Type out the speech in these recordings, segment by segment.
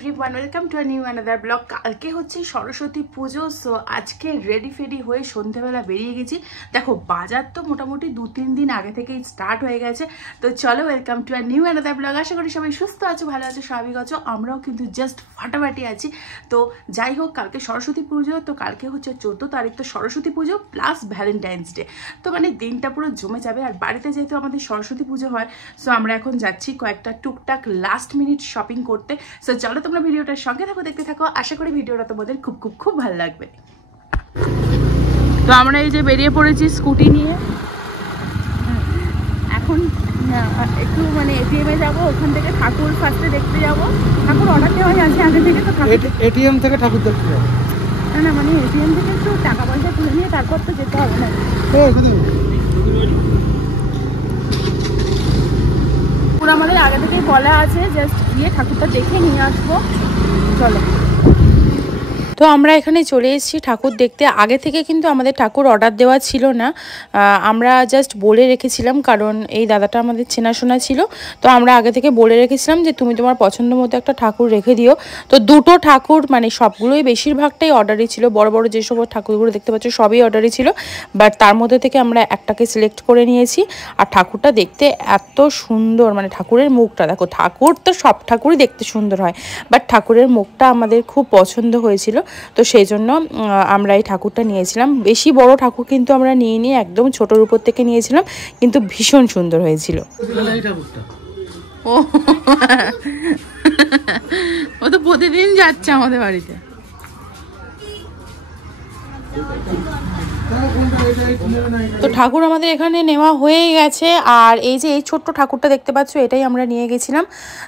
Everyone, welcome to a new another blog. কালকে হচ্ছে সরস্বতী পুজো, so আজকে রেডি ফেডি হয়ে সন্ধ্যেবেলা বেরিয়ে গেছি। দেখো বাজার তো মোটামুটি 2-3 দিন আগে থেকেই স্টার্ট হয়ে গেছে। তো চলো, welcome to a new another blog. আশা করি সবাই সুস্থ আছো, ভালো আছো, স্বাভাবিক আছো। আমরাও কিন্তু জাস্ট ফাটাফাটি আছি। তো যাই হোক, কালকে সরস্বতী পুজো, তো কালকে হচ্ছে 14 তারিখ, তো সরস্বতী পুজো প্লাস ভ্যালেন্টাইন্স ডে। তো মানে দিনটা পুরো জমে যাবে। আর বাড়িতে যেহেতু আমাদের সরস্বতী পুজো হয়, সো আমরা এখন যাচ্ছি কয়েকটা টুকটাক লাস্ট মিনিট শপিং করতে। সো চলো তোমরা ভিডিওটার সঙ্গে থাকো, দেখতে থাকো। আশা করি ভিডিওটা তোমাদের খুব খুব খুব ভালো লাগবে। তো আমরা এই যে বেরিয়ে পড়েছি স্কুটি নিয়ে। এখন একটু মানে এটিএমে যাবো, ওখান থেকে ঠাকুর ফার্স্টে দেখতে যাবো। ঠাকুর অর্ডার দেওয়া আছে আগে থেকে, তো এটিএম থেকে ঠাকুর দেখতে যাবো না, মানে এটিএম থেকে একটু টাকা পয়সা তুলে নিয়ে তারপর তো যেতে হবে না। পুরো আমাদের আগে থেকেই বলা আছে, জাস্ট গিয়ে ঠাকুরটা দেখে নিয়ে আসবো। চলো। তো আমরা এখানে চলে এসেছি ঠাকুর দেখতে। আগে থেকে কিন্তু আমাদের ঠাকুর অর্ডার দেওয়া ছিল না, আমরা জাস্ট বলে রেখেছিলাম, কারণ এই দাদাটা আমাদের চেনাশোনা ছিল। তো আমরা আগে থেকে বলে রেখেছিলাম যে তুমি তোমার পছন্দ মতো একটা ঠাকুর রেখে দিও। তো দুটো ঠাকুর, মানে সবগুলোই বেশিরভাগটাই অর্ডারই ছিল। বড় বড় যেসব ঠাকুরগুলো দেখতে পাচ্ছ সবই অর্ডারই ছিল, বাট তার মধ্যে থেকে আমরা একটাকে সিলেক্ট করে নিয়েছি। আর ঠাকুরটা দেখতে এত সুন্দর, মানে ঠাকুরের মুখটা দেখো। ঠাকুর তো সব ঠাকুরই দেখতে সুন্দর হয়, বাট ঠাকুরের মুখটা আমাদের খুব পছন্দ হয়েছিল। তো সেই জন্য আমরা এই ঠাকুরটা নিয়েছিলাম। বেশি বড় ঠাকুর কিন্তু আমরা নিয়ে একদম ছোটোর উপর থেকে নিয়েছিলাম, কিন্তু ভীষণ সুন্দর হয়েছিল। ও তো প্রতিদিন যাচ্ছে আমাদের বাড়িতে। তো ঠাকুর আমাদের এখানে নেওয়া হয়ে গেছে। আর এই যে এই ছোট্ট ঠাকুরটা দেখতে পাচ্ছ, এটাই আমরা নিয়ে গেছিলাম।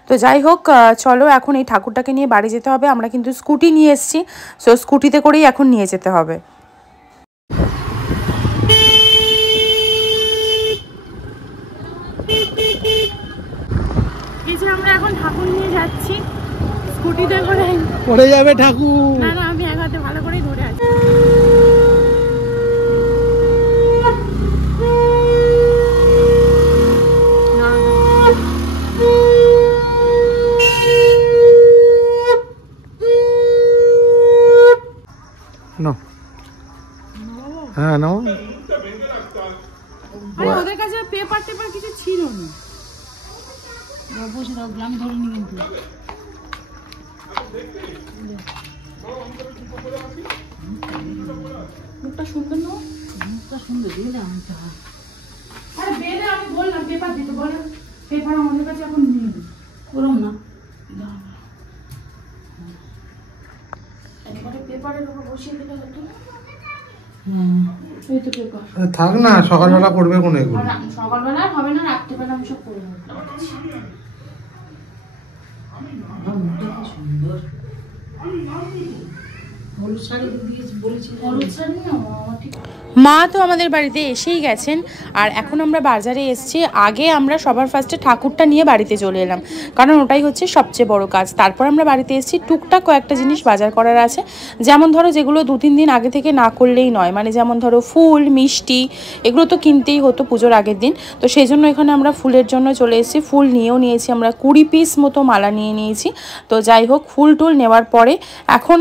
তো যাই হোক, চলো এখন এই ঠাকুরটাকে নিয়ে বাড়ি যেতে হবে। আমরা কিন্তু স্কুটি নিয়ে এসেছি, সো স্কুটিতে করেই এখন নিয়ে যেতে হবে। এই যে আমরা এখন ঠাকুর নিয়ে যাচ্ছি স্কুটিতে করে। পড়ে যাবে ঠাকুর। না, আমি এক হাতে ভালো করেই ধরে আছি। হ্যাঁ নাও। ওদের কাছে পেপার টেপার কিছু ছিল না। বসে দাও, আমি ধরিনি কিন্তু। মুখটা সুন্দর না? মুখটা সুন্দর দিলে আনতে হয়। আরে বেরে আমি বললাম পেপার দিতে, বলো পেপার আমাদের কাছে এখন নেই। ওরম না, একবারে পেপারের উপর বসিয়ে দিলে হতো না। থাক না, সকালবেলা করবে কোন এগুলো? সকালবেলা হবে না, রাত্রিবেলা আমি সব করে নেবো। মা তো আমাদের বাড়িতে এসেই গেছেন, আর এখন আমরা বাজারে এসেছি। আগে আমরা সবার ফার্স্টে ঠাকুরটা নিয়ে বাড়িতে চলে এলাম, কারণ ওটাই হচ্ছে সবচেয়ে বড় কাজ। তারপর আমরা বাড়িতে এসেছি, টুকটাক কয়েকটা জিনিস বাজার করার আছে। যেমন ধরো যেগুলো 2-3 দিন আগে থেকে না করলেই নয়, মানে যেমন ধরো ফুল, মিষ্টি, এগুলো তো কিনতেই হতো পুজোর আগের দিন। তো সেই জন্য এখানে আমরা ফুলের জন্য চলে এসেছি। ফুল নিয়েও নিয়েছি, আমরা 20 পিস মতো মালা নিয়ে নিয়েছি। তো যাই হোক, ফুল টুল নেওয়ার পরে এখন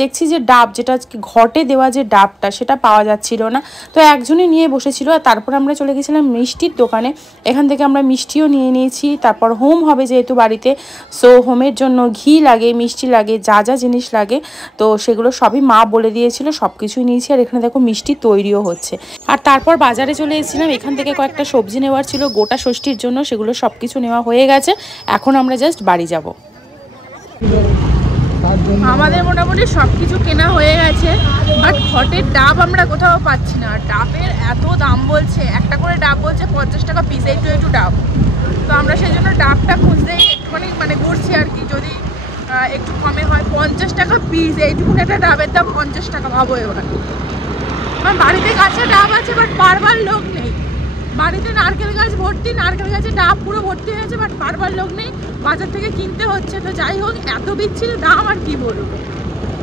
দেখছি যে ডাব, যেটা ঘটে দেওয়া যে ডাবটা, সেটা পাওয়া যাচ্ছিল না। তো একজনই নিয়ে বসেছিল। আর তারপর আমরা চলে গেছিলাম মিষ্টির দোকানে। এখান থেকে আমরা মিষ্টিও নিয়ে নিয়েছি। তারপর হোম হবে যেহেতু বাড়িতে, সো হোমের জন্য ঘি লাগে, মিষ্টি লাগে, যা যা জিনিস লাগে, তো সেগুলো সবই মা বলে দিয়েছিল, সব কিছুই নিয়েছি। আর এখানে দেখো মিষ্টি তৈরিও হচ্ছে। আর তারপর বাজারে চলে এসেছিলাম। এখান থেকে কয়েকটা সবজি নেওয়ার ছিল গোটা ষষ্ঠীর জন্য, সেগুলো সব কিছু নেওয়া হয়ে গেছে। এখন আমরা জাস্ট বাড়ি যাব। আমাদের মোটামুটি সব কিছু কেনা হয়ে গেছে, বাট ঘটের ডাব আমরা কোথাও পাচ্ছি না। ডাবের এত দাম বলছে, একটা করে ডাব বলছে 50 টাকা পিস, একটু ডাব। তো আমরা সেই জন্য ডাবটা খুঁজতেই একটুখানি মানে করছি আর কি, যদি একটু কমে হয়। 50 টাকা পিস, এইটুকু একটা ডাবের দাম 50 টাকা, ভাবো এবার। আমার বাড়িতে গাছে ডাব আছে, বাট পারবার লোক নেই। বাড়িতে নারকেল গাছ ভর্তি, নারকেল গাছে ডাব পুরো ভর্তি হয়েছে, বাট পারবার লোক নেই, বাজার থেকে কিনতে হচ্ছে। তো যাই হোক, এত বিচ্ছিরি দাম আর কি বলবো।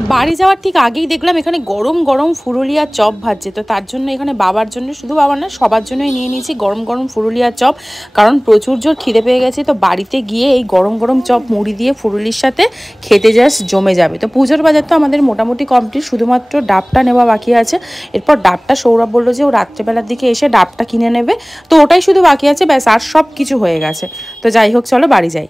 বাড়ি যাওয়ার ঠিক আগেই দেখলাম এখানে গরম গরম ফুরুলিয়া চপ ভাজছে, তো তার জন্য এখানে বাবার জন্য, শুধু বাবার না সবার জন্যই নিয়ে নিয়েছি গরম গরম ফুরুলিয়া চপ, কারণ প্রচুর জোর খিদে পেয়ে গেছে। তো বাড়িতে গিয়ে এই গরম গরম চপ মুড়ি দিয়ে ফুরুলির সাথে খেতে জাস্ট জমে যাবে। তো পুজোর বাজার তো আমাদের মোটামুটি কমপ্লিট, শুধুমাত্র ডাবটা নেওয়া বাকি আছে। এরপর ডাবটা সৌরভ বললো যে ও রাত্রেবেলার দিকে এসে ডাবটা কিনে নেবে, তো ওটাই শুধু বাকি আছে, ব্যাস আর সব কিছু হয়ে গেছে। তো যাই হোক, চলো বাড়ি যাই।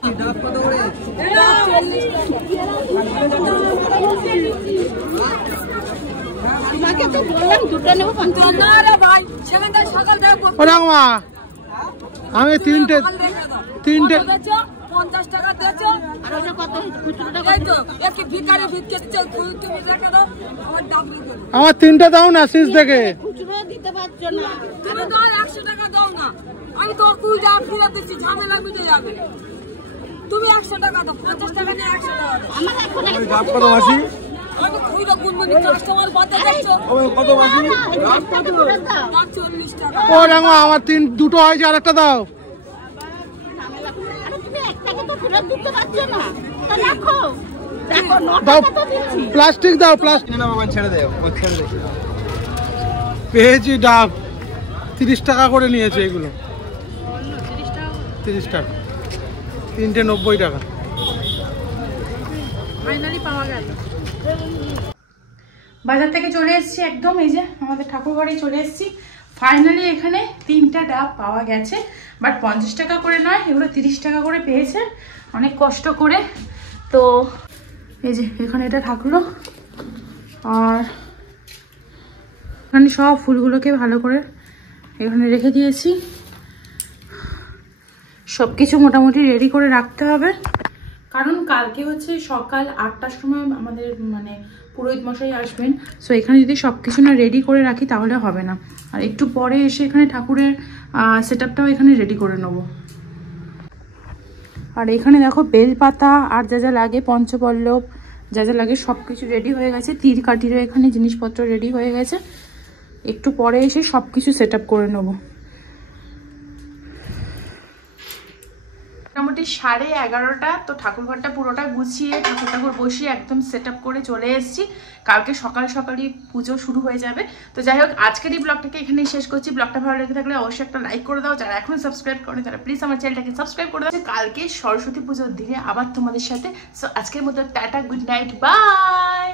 আমি তিনটে 50 টাকা দিয়েছো আর ওটা কত খুচরোটা কত ভিখারি ভিক্ষে দিচ্ছ তুমি রেখে দাও আমার ডাবলি করে আমার 3টা দাও না শীষ থেকে খুচরো দিতে পারছো না তুমি দাও 100 টাকা দাও না আমি তো কুই যা ফিরে দিচ্ছি ঝামেলা মিটে যাবে তুমি 100 টাকা দাও 50 টাকা নিয়ে 100 টাকা দাও আমার এখন ডাব কত মাসি আমি কইরা গুনগুনি কাস্টমার বাদে যাচ্ছো কত মাসি ডাব 40 টাকা ও রাঙা আমার দুটো হয়েছে আরেকটা দাও প্লাস্টিক দাও প্লাস্টিক পেয়েছি ডাব 30 টাকা করে নিয়েছে এগুলো 30 টাকা 3টে 90 টাকা ফাইনালি পাওয়া গেল। বাজার থেকে চলে এসেছি একদম, এই যে আমাদের ঠাকুর ঘরেই চলে এসেছি। ফাইনালি এখানে 3টা ডাব পাওয়া গেছে, বাট 50 টাকা করে নয়, এগুলো 30 টাকা করে পেয়েছে অনেক কষ্ট করে। তো এই যে এখানে এটা থাকলো, আর এখানে সব ফুলগুলোকে ভালো করে এখানে রেখে দিয়েছি। সব কিছু মোটামুটি রেডি করে রাখতে হবে, কারণ কালকে হচ্ছে সকাল 8টার সময় আমাদের মানে পুরোহিত মশাই আসবেন। সো এখানে যদি সব কিছু না রেডি করে রাখি তাহলে হবে না। আর একটু পরে এসে এখানে ঠাকুরের সেট আপটাও এখানে রেডি করে নেব। আর এখানে দেখো বেলপাতা আর যা যা লাগে, পঞ্চপল্লব যা যা লাগে সব কিছু রেডি হয়ে গেছে। তীর কাঠিরও এখানে জিনিসপত্র রেডি হয়ে গেছে, একটু পরে এসে সব কিছু সেট আপ করে নেব। মোটামুটি 11:30, তো ঠাকুর ঘরটা পুরোটা গুছিয়ে ঠাকুর বসিয়ে একদম সেট আপ করে চলে এসেছি। কালকে সকাল সকালই পুজো শুরু হয়ে যাবে। তো যাই হোক, আজকের এই ব্লগটাকে এখানেই শেষ করছি। ব্লগটা ভালো লেগে থাকলে অবশ্যই একটা লাইক করে দাও, যারা এখনো সাবস্ক্রাইব করেনি তারা প্লিজ আমার চ্যানেলটাকে সাবস্ক্রাইব করে দাও। কালকে সরস্বতী পুজোর দিনে আবার তোমাদের সাথে। সো আজকের মতো টাটা, গুড নাইট, বাই।